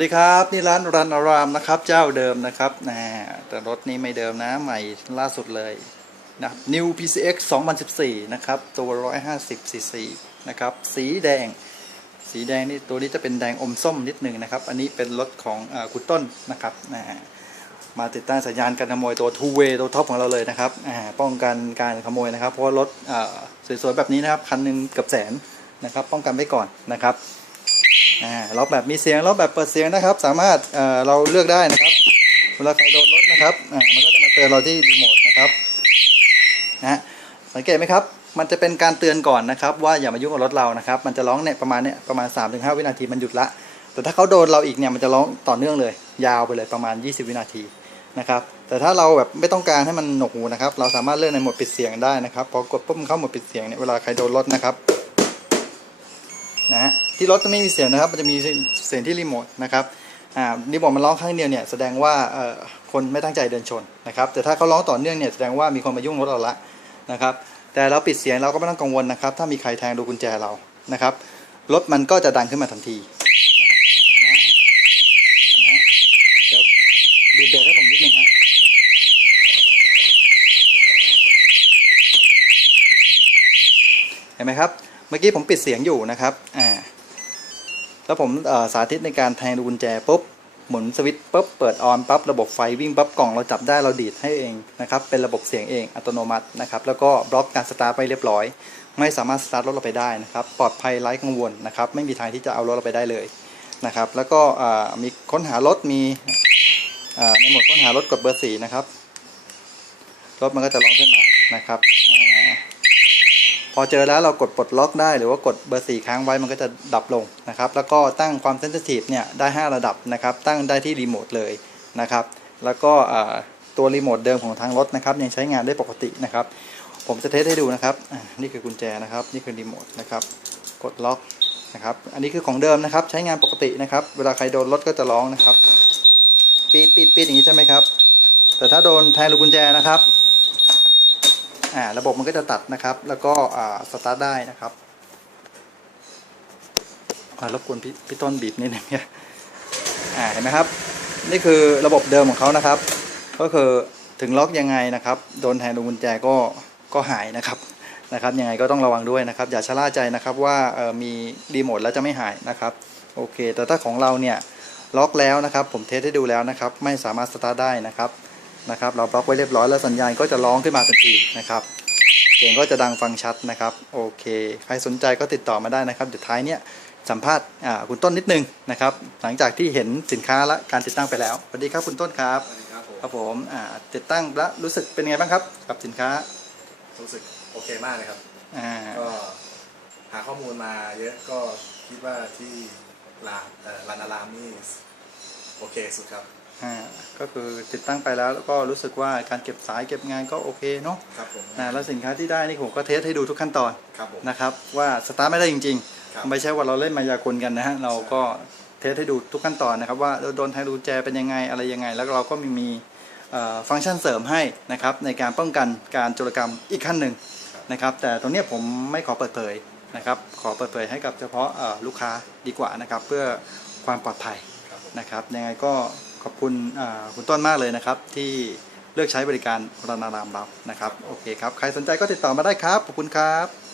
สวัสดีครับนี่ร้านรันอารามนะครับ เจ้าเดิมนะครับนะแต่รถนี้ไม่เดิมนะใหม่ล่าสุดเลยนะ New PCX 2014 นะครับ ตัว 150 cc นะครับ สีแดง สีแดงนี่ตัวนี้จะเป็นแดงอมส้มนิดหนึ่งนะครับ อันนี้เป็นรถของอคุณต้นนะครับนะมาติดตั้งสัญญาณการขโมยตัว two way ตัวท็อปของเราเลยนะครับป้องกันการขโมยนะครับ เพราะรถสวยๆแบบนี้นะครับ คันหนึ่งเกือบแสนนะครับ ป้องกันไว้ก่อนนะครับ อ่าล็อกแบบมีเสียงล็อกแบบเปิดเสียงนะครับ สามารถเอ่อเราเลือกได้นะครับเวลาใครโดนรถนะครับอ่ามันก็จะมาเตือนเราที่รีโมทนะครับนะสังเกตไหมครับ มันจะเป็นการเตือนก่อนนะครับ ว่าอย่ามายุ่งกับรถเรานะครับ มันจะร้องเนี่ยประมาณเนี่ยประมาณ 3-5 วินาทีมันหยุดละ แต่ถ้าเขาโดนเราอีกเนี่ยมันจะร้องต่อเนื่องเลย ยาวไปเลยประมาณ 20 วินาทีนะครับแต่ถ้าเราแบบไม่ต้องการให้มันหนวกหูนะครับ เราสามารถเลือกในโหมดปิดเสียงได้นะครับพอกดปุ๊บมันเข้าโหมดปิดเสียงเนี่ยเวลาใครโดนรถนะครับนะฮะ ที่รถจะไม่มีเสียงนะครับ มันจะมีเสียงที่รีโมทนะครับอ่ารีโมทมันร้องครั้งเดียวเนี่ยแสดงว่าเอ่อคนไม่ตั้งใจเดินชนนะครับ แต่ถ้าเขาร้องต่อเนื่องเนี่ยแสดงว่ามีคนมายุ่งรถเราละนะครับ แต่เราปิดเสียงเราก็ไม่ต้องกังวลนะครับ ถ้ามีใครแทงดูกุญแจเรานะครับ รถมันก็จะดังขึ้นมาทันทีบีบเบรกให้ผมนิดนึงฮะเห็นไหมครับ เมื่อกี้ผมปิดเสียงอยู่นะครับ อ่า แล้วผมสาธิตในการแทงดูกุญแจปุ๊บหมุนสวิตช์ปุ๊บเปิดออนปั๊บระบบไฟวิ่งปั๊บกล่องเราจับได้เราดีดให้เองนะครับเป็นระบบเสียงเองอัตโนมัตินะครับแล้วก็บล็อกการสตาร์ทไปเรียบร้อย ไม่สามารถสตาร์ทรถเราไปได้นะครับปลอดภัยไร้กังวลนะครับไม่มีทางที่จะเอารถเราไปได้เลยนะครับแล้วก็มีค้นหารถมีในโหมดค้นหารถกดเบอร์สี่นะครับรถมันก็จะร้องขึ้นมานะครับ อเจอแล้วเรากดปลดล็อกได้หรือว่ากดเบอร์สี่ค้างไว้มันก็จะดับลงนะครับ แล้วก็ตั้งความเซนซิทีฟเนี่ยได้ 5 ระดับนะครับ ตั้งได้ที่รีโมทเลยนะครับ แล้วก็ตัวรีโมทเดิมของทางรถนะครับ ยังใช้งานได้ปกตินะครับ ผมจะเทสให้ดูนะครับ นี่คือกุญแจนะครับ นี่คือรีโมทนะครับ กดล็อกนะครับ อันนี้คือของเดิมนะครับ ใช้งานปกตินะครับ เวลาใครโดนรถก็จะร้องนะครับ ปีดปีดปีดอย่างนี้ใช่ไหมครับ แต่ถ้าโดนแทงลูกกุญแจนะครับ อ่าระบบมันก็จะตัดนะครับ แล้วก็อ่าสตาร์ทได้นะครับรบกวนพี่พี่ต้นบีบนิดนึงเนี่ยอ่าเห็นไหมครับ นี่คือระบบเดิมของเขานะครับ ก็คือถึงล็อกยังไงนะครับ โดนแทงดวงกุญแจก็ก็หายนะครับนะครับยังไงก็ต้องระวังด้วยนะครับ อย่าชะล่าใจนะครับว่ามีรีโมทแล้วจะไม่หายนะครับโอเค แต่ถ้าของเราเนี่ยล็อกแล้วนะครับ ผมเทสให้ดูแล้วนะครับ ไม่สามารถสตาร์ทได้นะครับ นะครับ เราบล็อกไว้เรียบร้อยแล้วสัญญาณก็จะร้องขึ้นมาทันทีนะครับเสียงก็จะดังฟังชัดนะครับโอเค ใครสนใจก็ติดต่อมาได้นะครับเดี๋ยวท้ายเนี้ยสัมภาษณ์อ่าคุณต้นนิดนึงนะครับ หลังจากที่เห็นสินค้าและการติดตั้งไปแล้วสวัสดีครับคุณต้นครับสวัสดีครับผมครับผมอ่าติดตั้งแล้วรู้สึกเป็นไงบ้างครับ กับสินค้ารู้สึกโอเคมากเลยครับอ่าก็หาข้อมูลมาเยอะก็คิดว่าที่ลานเอ่อลานอารามนี่โอเคสุดครับอ่า ก็คือติดตั้งไปแล้วแล้วก็รู้สึกว่าการเก็บสายเก็บงานก็โอเคเนาะครับผมอ่าแล้วสินค้าที่ได้นี่ผมก็เทสให้ดูทุกขั้นตอนครับผมนะครับว่าสตาร์ทไม่ได้จริงครับๆไม่ใช่ว่าเราเล่นมายากลกันนะฮะเราก็เทสให้ดูทุกขั้นตอนนะครับว่าโดนแทงดูแจเป็นยังไงอะไรยังไง แล้วเราก็มีมีเอ่อฟังก์ชันเสริมให้นะครับในการป้องกันการโจรกรรมอีกขั้นหนึ่งนะครับแต่ตรงเนี้ยผมไม่ขอเปิดเผยนะครับขอเปิดเผยให้กับเฉพาะเอ่อลูกค้าดีกว่านะครับเพื่อความปลอดภัยครับผมนะครับยังไงก็ ขอบคุณคุณต้นมากเลยนะครับ ที่เลือกใช้บริการรานารามเรานะครับ โอเคครับ ใครสนใจก็ติดต่อมาได้ครับ ขอบคุณครับ